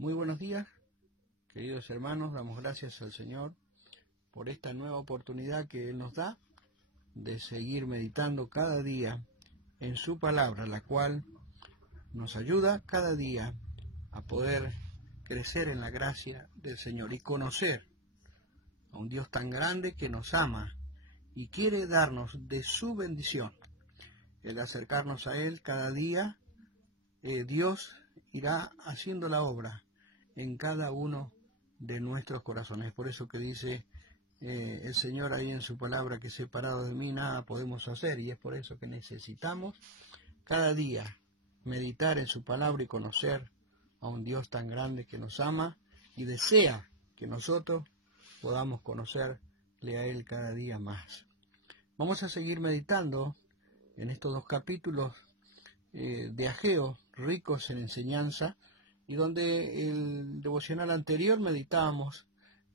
Muy buenos días, queridos hermanos. Damos gracias al Señor por esta nueva oportunidad que Él nos da de seguir meditando cada día en su palabra, la cual nos ayuda cada día a poder crecer en la gracia del Señor y conocer a un Dios tan grande que nos ama y quiere darnos de su bendición. El acercarnos a Él cada día, Dios irá haciendo la obra en cada uno de nuestros corazones. Por eso que dice el Señor ahí en su palabra que separado de mí nada podemos hacer, y es por eso que necesitamos cada día meditar en su palabra y conocer a un Dios tan grande que nos ama y desea que nosotros podamos conocerle a Él cada día más. Vamos a seguir meditando en estos dos capítulos de Ageo, ricos en enseñanza, y donde el devocional anterior meditábamos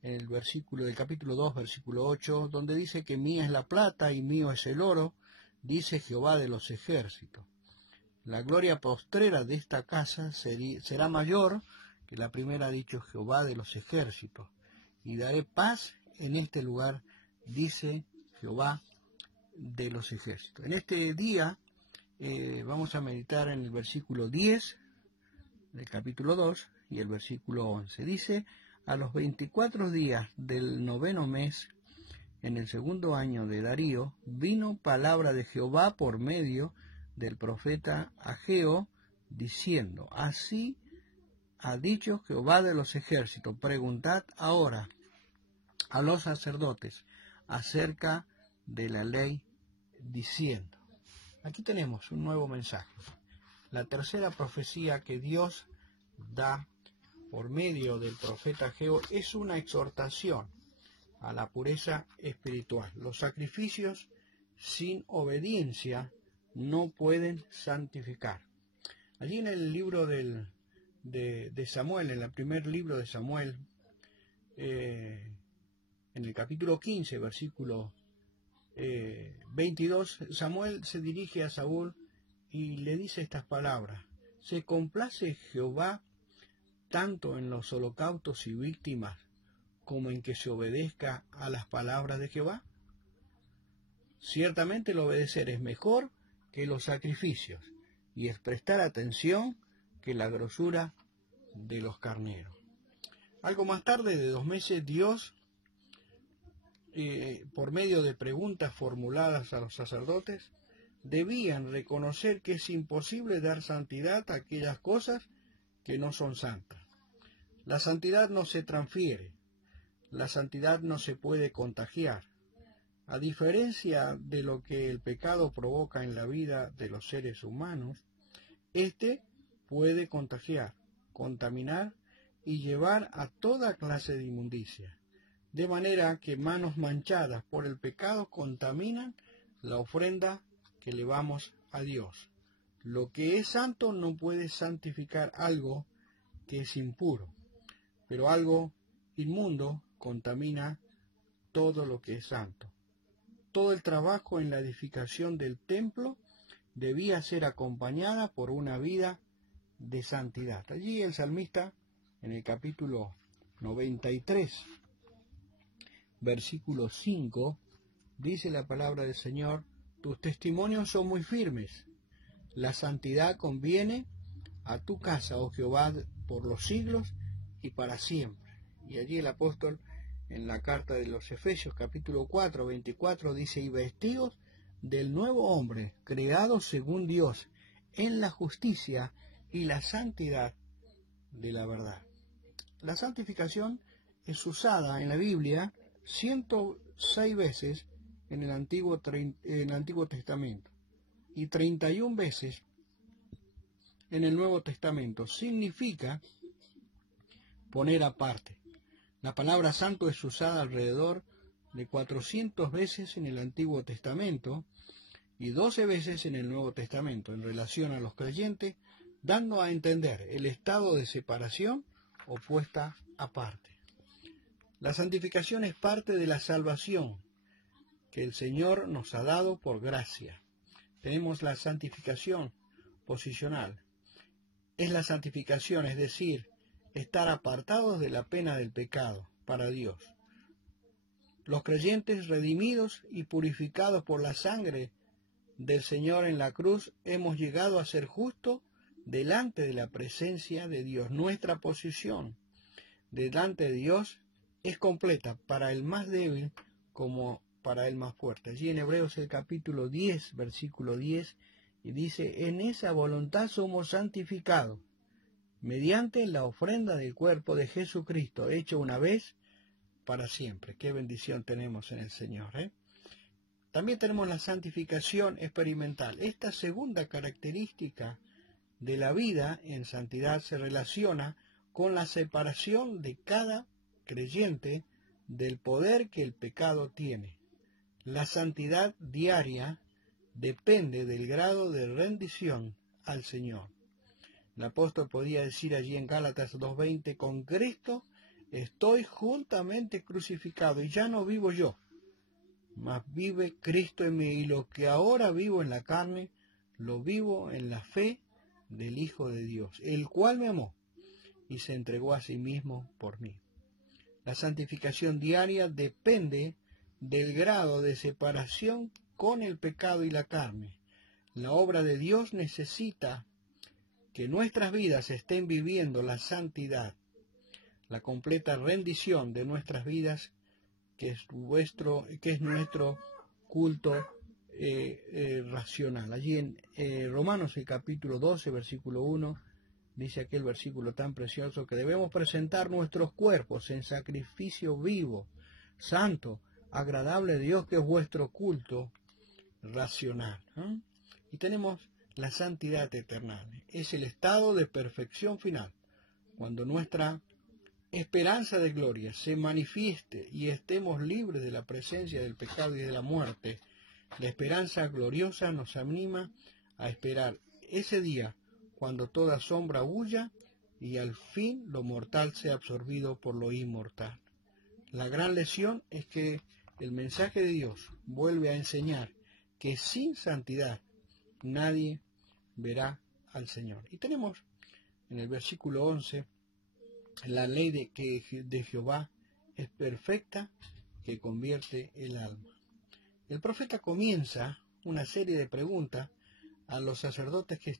en el versículo del capítulo 2, versículo 8, donde dice que mía es la plata y mío es el oro, dice Jehová de los ejércitos. La gloria postrera de esta casa será mayor que la primera, ha dicho Jehová de los ejércitos, y daré paz en este lugar, dice Jehová de los ejércitos. En este día vamos a meditar en el versículo 10 del capítulo 2 y el versículo 11. Dice: a los 24 días del 9º mes, en el 2º año de Darío, vino palabra de Jehová por medio del profeta Ageo, diciendo: así ha dicho Jehová de los ejércitos, preguntad ahora a los sacerdotes acerca de la ley, diciendo. Aquí tenemos un nuevo mensaje. La tercera profecía que Dios da por medio del profeta Ageo es una exhortación a la pureza espiritual. Los sacrificios sin obediencia no pueden santificar. Allí en el libro de Samuel, en el primer libro de Samuel, en el capítulo 15, versículo 22, Samuel se dirige a Saúl y le dice estas palabras: ¿se complace Jehová tanto en los holocaustos y víctimas como en que se obedezca a las palabras de Jehová? Ciertamente el obedecer es mejor que los sacrificios, y es prestar atención que la grosura de los carneros. Algo más tarde de 2 meses, Dios, por medio de preguntas formuladas a los sacerdotes, debían reconocer que es imposible dar santidad a aquellas cosas que no son santas. La santidad no se transfiere, la santidad no se puede contagiar. A diferencia de lo que el pecado provoca en la vida de los seres humanos, este puede contagiar, contaminar y llevar a toda clase de inmundicia, de manera que manos manchadas por el pecado contaminan la ofrenda que elevamos a Dios. Lo que es santo no puede santificar algo que es impuro, pero algo inmundo contamina todo lo que es santo. Todo el trabajo en la edificación del templo debía ser acompañada por una vida de santidad. Allí el salmista, en el capítulo 93, versículo 5, dice la palabra del Señor: tus testimonios son muy firmes, la santidad conviene a tu casa, oh Jehová, por los siglos y para siempre. Y allí el apóstol, en la carta de los Efesios, capítulo 4, 24, dice: y vestidos del nuevo hombre, creado según Dios, en la justicia y la santidad de la verdad. La santificación es usada en la Biblia 106 veces en el Antiguo Testamento y 31 veces en el Nuevo Testamento. Significa poner aparte. La palabra santo es usada alrededor de 400 veces en el Antiguo Testamento y 12 veces en el Nuevo Testamento en relación a los creyentes, dando a entender el estado de separación o puesta aparte. La santificación es parte de la salvación que el Señor nos ha dado por gracia. Tenemos la santificación posicional. Es la santificación, es decir, estar apartados de la pena del pecado para Dios. Los creyentes redimidos y purificados por la sangre del Señor en la cruz, hemos llegado a ser justos delante de la presencia de Dios. Nuestra posición delante de Dios es completa para el más débil como para el más fuerte. Allí en Hebreos el capítulo 10, versículo 10, y dice: en esa voluntad somos santificados, mediante la ofrenda del cuerpo de Jesucristo, hecho una vez para siempre. Qué bendición tenemos en el Señor, ¿eh? También tenemos la santificación experimental. Esta segunda característica de la vida en santidad se relaciona con la separación de cada creyente del poder que el pecado tiene. La santidad diaria depende del grado de rendición al Señor. El apóstol podía decir allí en Gálatas 2:20: con Cristo estoy juntamente crucificado, y ya no vivo yo, mas vive Cristo en mí, y lo que ahora vivo en la carne, lo vivo en la fe del Hijo de Dios, el cual me amó y se entregó a sí mismo por mí. La santificación diaria depende del grado de separación con el pecado y la carne. La obra de Dios necesita que nuestras vidas estén viviendo la santidad, la completa rendición de nuestras vidas, que es nuestro culto racional. Allí en Romanos el capítulo 12, versículo 1, dice aquel versículo tan precioso que debemos presentar nuestros cuerpos en sacrificio vivo, santo, agradable a Dios, que es vuestro culto racional. Y tenemos la santidad eterna. Es el estado de perfección final, cuando nuestra esperanza de gloria se manifieste y estemos libres de la presencia del pecado y de la muerte. La esperanza gloriosa nos anima a esperar ese día cuando toda sombra huya y al fin lo mortal sea absorbido por lo inmortal. La gran lección es que el mensaje de Dios vuelve a enseñar que sin santidad nadie verá al Señor. Y tenemos en el versículo 11: la ley de Jehová es perfecta, que convierte el alma. El profeta comienza una serie de preguntas a los sacerdotes que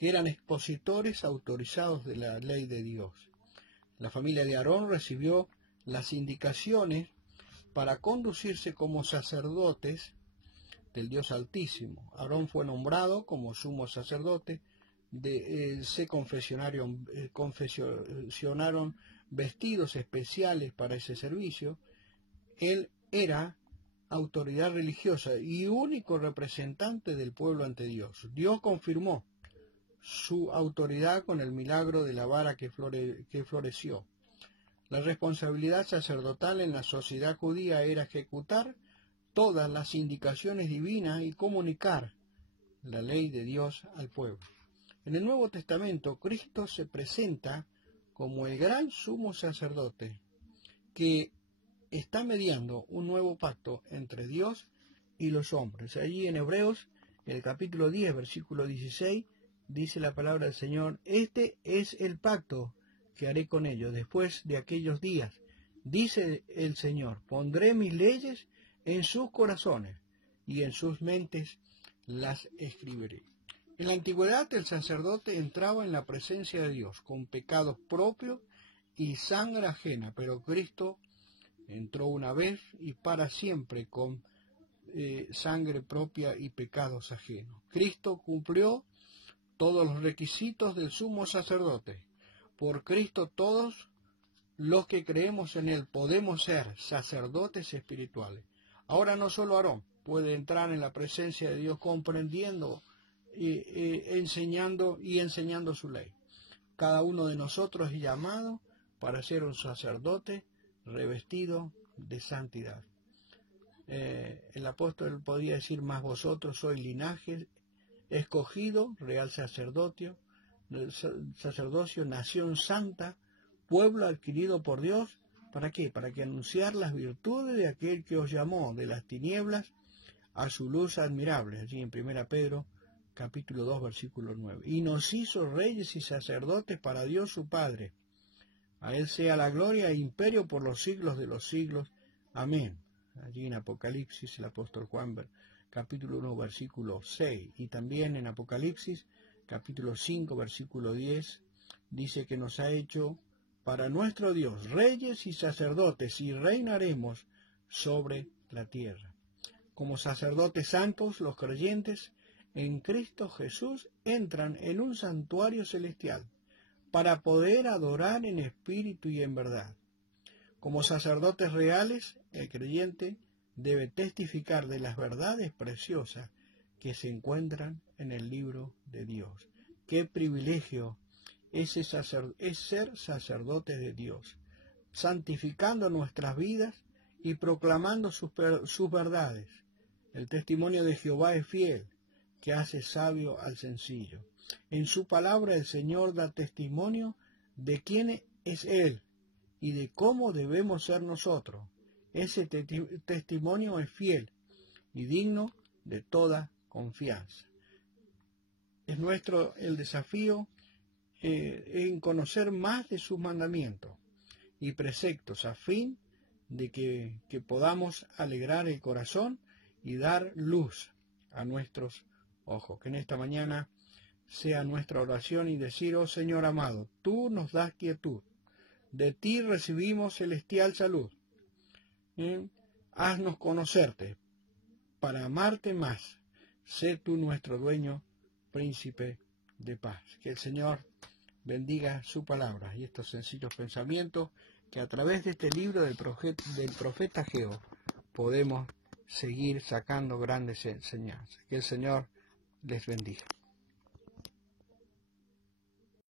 eran expositores autorizados de la ley de Dios. La familia de Aarón recibió las indicaciones para conducirse como sacerdotes del Dios Altísimo. Aarón fue nombrado como sumo sacerdote. Se confeccionaron vestidos especiales para ese servicio. Él era autoridad religiosa y único representante del pueblo ante Dios. Dios confirmó su autoridad con el milagro de la vara que floreció. La responsabilidad sacerdotal en la sociedad judía era ejecutar todas las indicaciones divinas y comunicar la ley de Dios al pueblo. En el Nuevo Testamento, Cristo se presenta como el gran sumo sacerdote que está mediando un nuevo pacto entre Dios y los hombres. Allí en Hebreos, en el capítulo 10, versículo 16, dice la palabra del Señor: este es el pacto que haré con ellos después de aquellos días, dice el Señor, pondré mis leyes en sus corazones y en sus mentes las escribiré. En la antigüedad el sacerdote entraba en la presencia de Dios con pecados propios y sangre ajena, pero Cristo entró una vez y para siempre con sangre propia y pecados ajenos. Cristo cumplió todos los requisitos del sumo sacerdote. Por Cristo todos los que creemos en Él podemos ser sacerdotes espirituales. Ahora no solo Aarón puede entrar en la presencia de Dios comprendiendo, enseñando su ley. Cada uno de nosotros es llamado para ser un sacerdote revestido de santidad. El apóstol podría decir: más vosotros sois linaje escogido, real sacerdocio, nación santa, pueblo adquirido por Dios. ¿Para qué? Para que anunciar las virtudes de aquel que os llamó de las tinieblas a su luz admirable. Allí en 1 Pedro capítulo 2 versículo 9. Y nos hizo reyes y sacerdotes para Dios su Padre. A Él sea la gloria e imperio por los siglos de los siglos. Amén. Allí en Apocalipsis el apóstol Juan, capítulo 1, versículo 6. Y también en Apocalipsis, capítulo 5, versículo 10, dice que nos ha hecho para nuestro Dios reyes y sacerdotes, y reinaremos sobre la tierra. Como sacerdotes santos, los creyentes en Cristo Jesús entran en un santuario celestial para poder adorar en espíritu y en verdad. Como sacerdotes reales, el creyente debe testificar de las verdades preciosas que se encuentran en el libro de Dios. ¡Qué privilegio es ser sacerdotes de Dios, santificando nuestras vidas y proclamando sus verdades! El testimonio de Jehová es fiel, que hace sabio al sencillo. En su palabra el Señor da testimonio de quién es Él y de cómo debemos ser nosotros. Ese testimonio es fiel y digno de toda confianza. Es nuestro el desafío en conocer más de sus mandamientos y preceptos, a fin de que podamos alegrar el corazón y dar luz a nuestros ojos. Que en esta mañana sea nuestra oración y decir: oh Señor amado, tú nos das quietud, de ti recibimos celestial salud. Haznos conocerte para amarte más. Sé tú nuestro dueño, príncipe de paz. Que el Señor bendiga su palabra y estos sencillos pensamientos que a través de este libro del profeta Ageo podemos seguir sacando grandes enseñanzas. Que el Señor les bendiga.